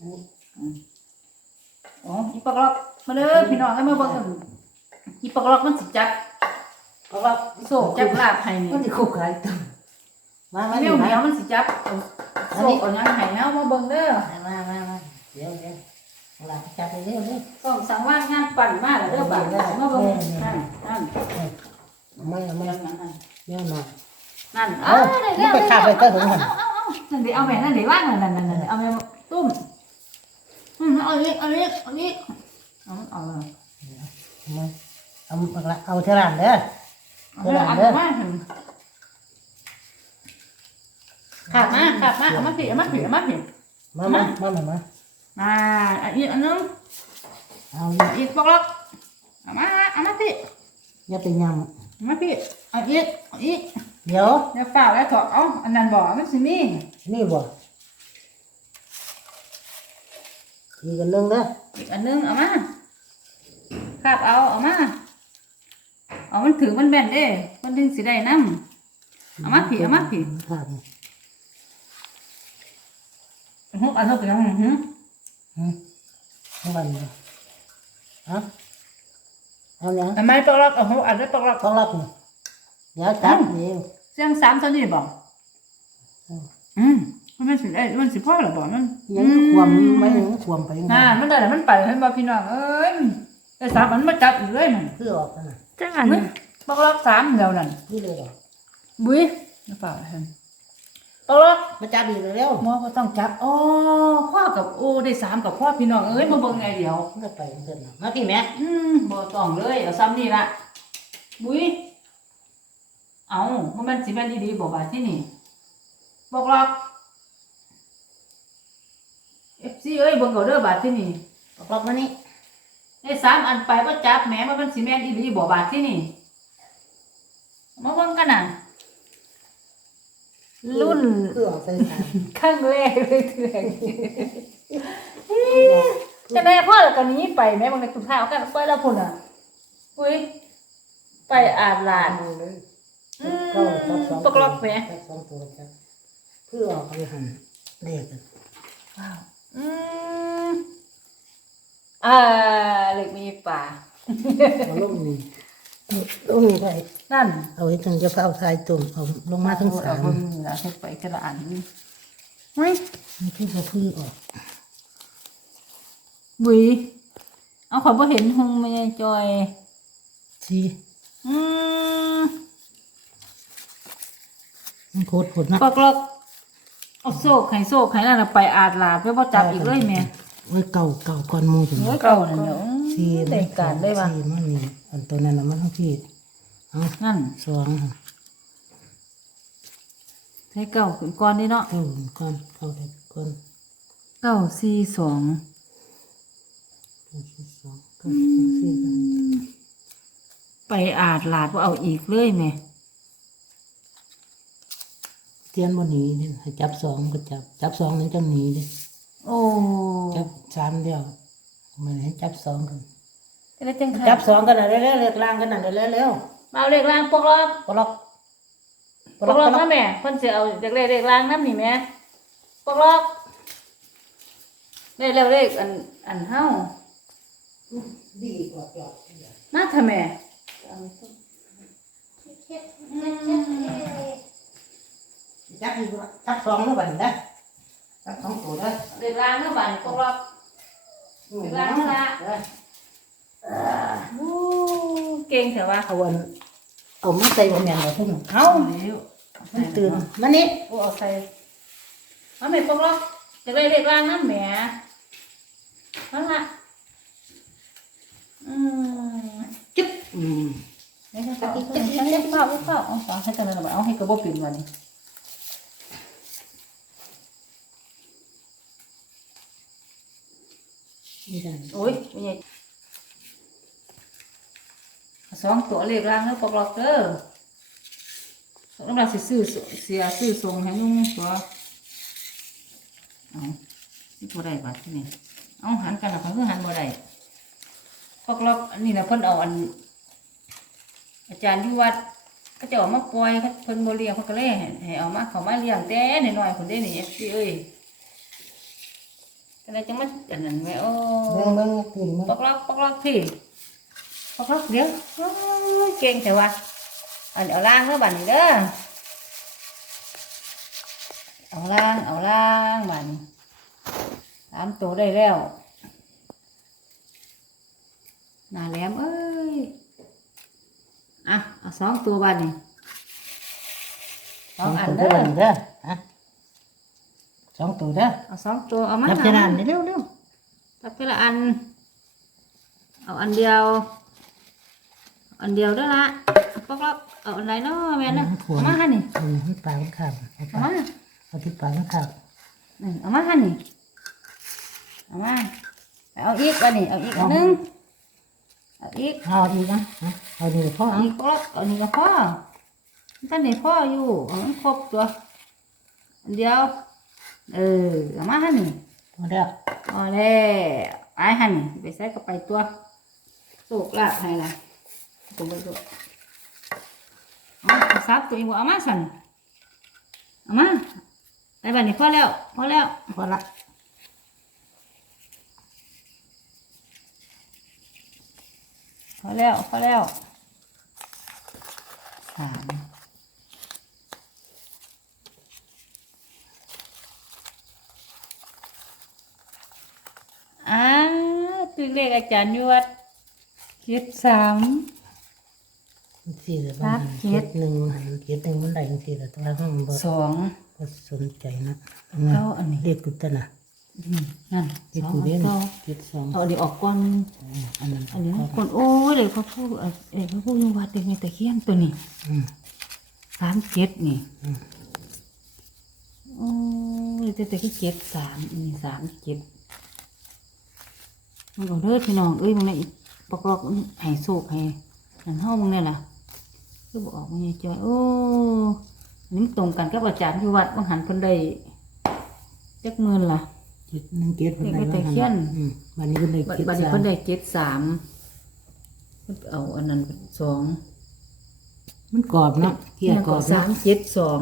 อ๋ออีปลากรอกมาเด้อพี่น้องให้มาเบิ่งกันอีปลากรอกมันสิจับเพราะว่าโซ่จับลาบให้นี่มันจะคุกกันมามาเหนีดิยวเหมานียวมันสิจับเอาโซ่เอาหยังให้เฮามาเบิ่งเด้อมามามาเดี๋ยวเดี๋ยวหลังจับไปเร็วเร็วส่องสังว่างงานปั่นมาแล้วเด้อบ่าวมาเบิ่งนั่นนั่นไม่ไม่นั่นนั่นนั่นเร็วหน่อยนั่นเอ้ามันไปขับไปเต้นของมันนั่นดิเอาแม่นั่นดิว่างนั่นนั่นนั่นเอาแม่ตุ้มอืม เอาอีกเอาอีกเอาอีกเอามันเอาเลยมาเอาเอาเท่าไหร่เด้อเอาให้อันมาถึงขาดมาขาดมาเอามาผิดเอามาผิดเอามาผิดมามามามามาอ่าอันอีกอันนึงเอาอีกปอกล็อกเอามาเอามาผิดอย่าไปยเอามาผิดเอาอีกเอาอีกเดี๋ยวอย่าเปล่าแล้วถอดเอาอันนั้นบ่มันสิมีนี่บ่อีก อันหนึงเด้ออีกอันนึงเอามาขาบเอาเอามาเอามันถือมันแบนเด้มันถึงสิได้น้ำเอามาผิดเอามาผิดครับหกอันเท่ากันหืมอืมเอาอันนี้เอาเอาเนี่ยทำไมปอกล็อกเอาหกอันได้ปอกล็อกต้องรับนี่เดี๋ยวจับเดี๋ยวเสียงสามเท่านี้บ่อืม มันเป็นสิเอ้ยมันสิพ่อหรือบ่มันยังความไม่ยังความไปยังน่ามันได้แล้วมันไปเห็นบ่พี่น้องเอ้ยได้สามอันมาจับอีกเลยนั่นคือออกกันนะจังอันปอกล็อกสามเดียวนั่นนี่เลยเหรอบุ้ยน้าเปล่าเห็นปอกล็อกมาจับอีกเร็วหมอก็ต้องจับอ๋อพ่อกับโอ้ได้สามกับพ่อพี่น้องเอ้ยมาเบิ่งไงเดียวมันก็ไปเดินมาพี่แม่อืมบ่ต้องเลยเอาซ้ำนี่ละบุ้ยเอามันมันสิแม่นดีๆบ่บาดที่นี่บอกล็อก FC เอ้ยเบิ่งเอาเด้อบาดที่นี่ออกล็อกมานี่ได้สามอันไปบ่จับแหมมันมันสิแม่นอีหลีบ่บาดที่นี่มาเบิ่งกันน่ะรุ่นคือออกใส่ตาครั้งแรกเลยทีแรกจะได้พ่อแล้วกันนี้ไปแม่บางในตุ้ท้ายเอากันไปแล้วพุ่นอะอุ้ยไปอาบลานอืมก็จับสองปกล็อกแหมจับสองตัวจับเพื่อออกไปหันเลขกันว้าว อืมอ่าเหล็กมีป่าเอาลงนี่ลงนี่ได้นั่นเอาไว้ถึงจะเอาทายตุ่มเอาลงมาทั้งสามเอเบิ่งนี่ล่ะเฮ็ดไปกระอันเฮ้ยนี่คือเขาพื้อออกบุยเอาขอยบ่เห็นหงไม่ใช่จอย สี่อืมมันโคตรโคตรนะปอกลอก เอาโซกไข่โซกไข่นั่นน่ะไปอาดลาดไปบ่จับอีกเลยแม่ไว้เก่าเก่าก่อนหมูถึงเฮ้ยเก่านั่นเนาะสี่ได้การได้ป่ะสี่มันนี่อันตัวนั้นน่ะมันทั้งพี่เอานั่นสองใช้เก่าขึ้นก่อนนี่เนาะเก้าก่อนเก้าเด็กก่อนเก้าสี่สองเก้าสิบสองเก้าสิบสี่ก่อนไปอาดลาดบ่เอาอีกเลยแม่ เทียนบนนี้นี่ให้จับสองก็จับ จับสองนี่จะหนีดิโอ้จับสามเดียวมันให้จับสองกันจะได้จังจับสองกันนะเร็วๆเรียกล่างกันนะเร็วๆเร็วมาเอาเลขล่างปอกลอกปลอกปอกลอกนะแม่เพิ่นสิเอาจากเลขเลขล่างนำนี่แม่ปอกลอกได้แล้วเลขอันอันเฮาดีกว่าปลอกมาทำแม่ จับอีกว่าจับสองแล้วบัดนี้นะจับสองตัวนะเลขล่างเนาะบาดนี้ปอกลอกอืมเวลาเท่าไหร่เออโอ้เก่งเถอะว่าเอาวันเอามาใส่บะแมนเอาทุ่งเอาแล้วมันตื่นมานี่โอ้เอาใส่เอาแม่ปอกลอกจากเลขเลขล่างนำแม่นั่นล่ะอืมจึ๊บอืมไม่ใช่เปล่าไม่ใช่เปล่าไม่ใช่เปล่าเอาเอาให้กันเลยเอาให้กระบอกปิ่นวันนี้นี่ ได้โอ้ยไม่ใช่สองตัวเลขล่างแล้วปลอกลอกเด้อน้ำลายสิซื้อเสียซื้อทรงให้นุ่งตัวเอานี่บ่ได้บัดที่นี่เอาหันกันนะเขาคือหันบ่ได้ปลอกอันนี้นะเพิ่นเอาอัน อาจารย์ที่วัดก็จะออกมาปล่อยเพิ่นบ่เลี้ยงเขาก็เลยให้ให้เอามาเขามาเลี้ยงแต่หน้อยๆคนเด้นี่เอ้ย ก็เลยจังมาอันนั้นแม่โอ้เบิ่งเบิ่งตีนมึงปอกล็อกปอกล็อกพี่ปอกล็อกเดี๋ยวโอ้ยเก่งแต่ว่าอันเอาล่างเด้อบัดนี้เด้อเอาล่างเอาล่างบัดนี้ตามตัวได้แล้วหน้าแหลมเอ้ยอะเอาสองตัวบัดนี้สองอันตัวเด้อเด้อฮะ สองตัวเด้อเอาสองตัวเอามานับเอาเท่ามานั้นเร็วเร็วตักทีละอัน เอาอันเดียว อันเดียวได้อละปอกล็อกเอาอันไหนเนาะแม่นะเอามาให้นี่อืมมันปลามันขาดเอาเอาปลามาเอาที่ปลามันขาดนี่เอามาให้นี่เอามาเอาอีกอันนี้เอาอีกอันหนึงเอาอีกเอาอีกนะฮะเอาดีพ่อเอาเอาอีกปอกล็อกเอานี่ก็พอท่านนี่พ่ออยู่เอามันครบตัวอันเดียว เออเอามาให้นี่พอแล้วพอแล้วไปให้นี่ไปใส่กระไปตัวสุกละให้ละตัวไปตัวเอาซับตัวเองว่าเอามาสั่นเอามาไอ้บันนี้พอแล้วพอแล้วพอละพอแล้วพอแล้วสามอ่า ตัวเลขอาจารย์ยวดเจ็ดสาม สี่ละครับเจ็ดหนึ่งหันเจ็ดหนึ่งมันได้จังสี่ละตัวห้องบ่สองบ่สนใจนะเก้าอันนี้เรียกกุตนะอืมนั่นเรียกสองกุเรียนเก้าเจ็ดสองเอาอันนี้ออกก่อนอันนั้นอันนี้นะคนโอ้ยเลยพระผู้เอ่อเอ้ยพระผู้ยังวัดเด็กในตะเคียนตัวนี้อืม สามเจ็ดนี่อืม โอ้ยแต่แต่ที่เจ็ดสามนี่สามเจ็ด มันก็เด้อพี่น้องเอ้ยมึงเนี่ยปอกลอกให้โศกให้นั่นห้องมึงเนี่ยล่ะก็บอกออกมาเนี่ยจอยโอ้อันนี้มันตรงกันกับอาจารย์ที่วัดบางหันเพิ่นได้จักหมื่นล่ะเจ็ดหนึ่งเจ็ดมันได้เรียกว่าตะเคียนอืมวันนี้ก็ได้บัดเจ็ดบัดนี้สามเพิ่นได้เจ็ดสามเพิ่นเอาอันนั้นเป็นสองมันกรอบเนาะเกี่ยเนี่ยกรก็อบสาเนาะมเจ็ดสอง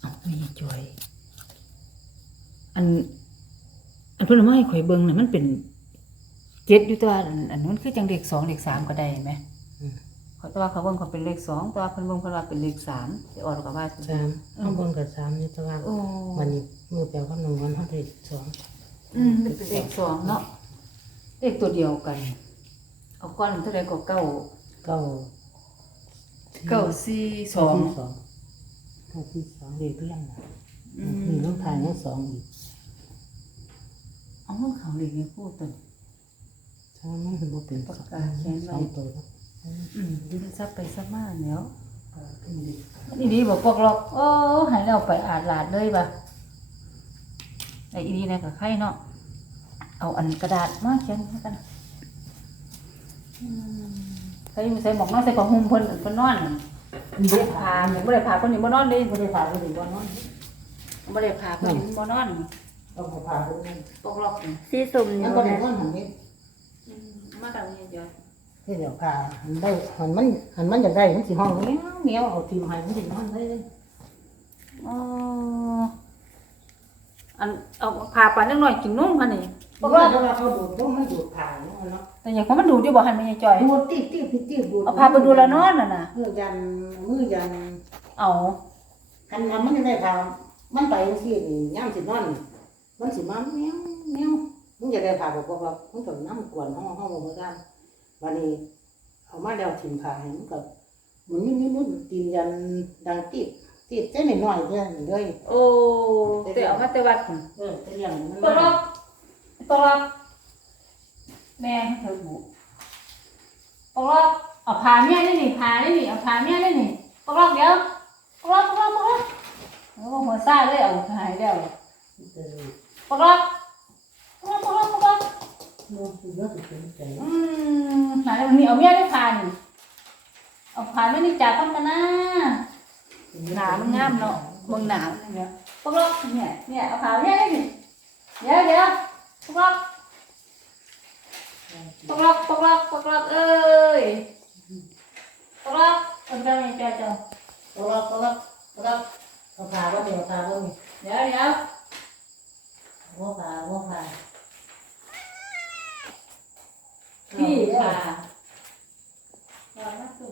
เอาไม่จอย อัน อันเพิ่นเอามาให้ข่อยเบิ่งน่ะมันเป็นเจ็ดอยู่ตัวอันอันนั้นคือจังเลขสองเลขสามก็ได้ไหมอืม เขาตัวเขาเบิ่งเขาเป็นเลขสองตัวเพิ่นเบิ่งเพิ่นว่าเป็นเลขสามสิออกก็ว่าสิสามข้างบนกับสามนี่แตัวาโอ้วันนี้มือแปลว่าหนึ่งวันเขาได้สองอืมมันเป็นเลขสองเนาะเลขตัวเดียวกัน เอาก้อนเท่าไรก็เก้าเก้าเก้าสี่สองสองเก้าที่สองเรียกเรื่องนะอืมีน้องทายน้องสองอีก เอาเขาเลขนี้พูดตัวถ้ามันเป็นบ่เป็นปากกาเขียนไว้สองตัวเนาะอืมดินซับไปซับมาแล้วนี่ดีบอกพวกเราโอ้ใหายแล้วไปอาดลาดเลยปะไอ้อีนี่นะกับไข่เนาะเอาอันกระดาษมาเขียนให้กันอืมใส่ใส่หมอกน้อยใส่ผ้าห่มเพิ่นเพิ่นนอนเด็กพาอย่างบ่ได้พาคนนี้บ่นอนเลยบ่ได้พาคนนี้บ่นอนบ่ได้พาคนนี้บ่นอน เอาผ้าผ้าดูนั่นพวกเราอืมสีสุ่มอแล้วยู่ก็ได้นะก้อนหันนี้มากันนี่เดียวที่เดี๋ยวผ้าหันได้หันมันหันมันอยากได้มันสิห้องเนี้ยเนี้ยเอาทีมให้มันสินอนได้เลยอ๋ออันเอาพาปลาเล็กน้อยกินนุ่มค่ะนี่เพราะว่าเพราะว่าเขาดูดต้องมันดูดผ่านเนาะเนาะแต่อย่างของมันดูดอยู่บ่หันไม่จอยดูดตีตีตีตีดูดเอาพาไปดูแลนอนน่ะนะมือยันมือยันเอาคันมันมันได้พามันไปจังซี่นี่ย่ามสินอนนี่ มันสิมาแมวแมวมึงจะได้พาบอกว่ามึงต้องน้ำกวนห้องห้องบ่มือกันวันนี้เอามาแล้วถิ่มขาให้มันก็หมุนยุ่นยุ่นตีนยันดังตีดตีดเส้นน้อยๆเด้อเลยโอ้แต่เอามาแต่วัดหั่นเออเป็นอย่างมันตกลงตกลงแม่เธอบุตกลงเอาพาเมียนี่นี่พานี่นี่เอาพาเมียนี่นี่ตกลงเดี๋ยวตกลงตกลงตกลงโอ้หัวซ่าเลยเอาหายแล้ว เออตกลงตกลงตกลงตกลงเนาะคือว่าสิเป็นใจอืมหาแล้วมันมีเอาเมียได้พานเอาพานไม่นี่จ่าต้องกันนะหนามันงามเนาะเบิ่งหนามเนี่ยพวกเราเนี่ยเนี่ยเอาขานเนี่ยนี่เดี๋ยวเดี๋ยวพวกเราพวกเราพวกเราพวกเราเอ้ยพวกเราคนเจ้าเนี่ยเจ้าเจ้าตัวละตัวละตัวละเอาพานว่าเนี่ยเอาพาว่าเนี่ยเดี๋ยวเดี๋ยว 我翻我翻，对呀，我那，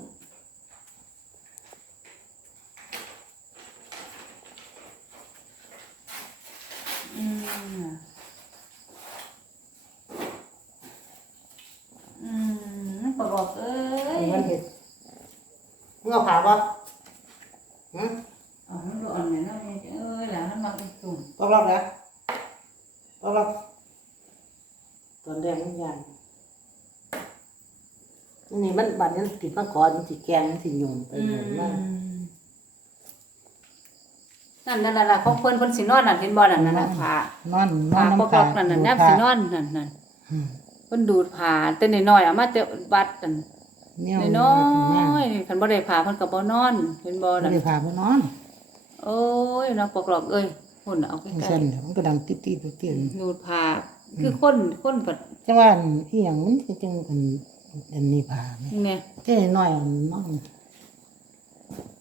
嗯。 อนแรกมันยันนี่มันบัดนี้ติดมาขอมันสิแกงมันสิหยุ่มไปหยุ่มมานั่นนั่นนั่นของเพิ่นเพิ่นสินอนนั่นเห็นบ่นั่นนั่นน่ะผ้านอนนอผ้านปกน้ำลอกนั่นน่ะแนบสินอนนั่นนั่นอืมเพิ่นดูดผ้าแต่น้อยๆเอามาแต่วัดนั่นเนี่ยน้อยๆคันบ่ได้ผ้าเพิ่นก็บ่นอนเห็นบ่บ่นั่นได้พาไปนอน โอ้ยน้องปกลอกเอ้ยพุ่นน่ะเอาใกจังล้ซั่นเดี๋ยวมันก็ดังติดๆติดๆดูดผ้า คือคนคนปัดๆจังว่าอันอีหยังมันสิจังอันอันนี้พาแม่เนี่ยเจ้น้อยอันนอน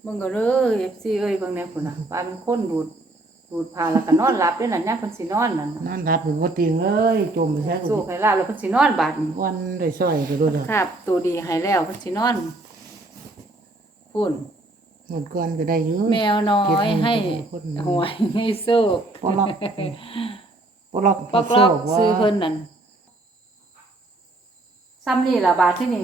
เบิ่งก็เด้อ FC เอ้ยเบิ่งแน่พุ่นน่ะว่าเป็นคนดูดดูดผ้าแล้วก็นอนหลับด้วยนั่นยามเพิ่นสินอนนั่นนอนรับเป็นบ่ติงเอ้ยจมไปซะสู้ให้ลาบแล้วเพิ่นสินอนบาดนี้วันได้ซอยก็ดูดอกครับ ตัวดีให้แล้วเพิ่นสินอนพุ่นหมดก่อนก็ได้อยู่แมวน้อยให้คนหวยให้โซกปลอก ปลอกปอกลอกว่าซื้อเพิ่นนั่นซ้ำนี่ล่ะบาทที่นี่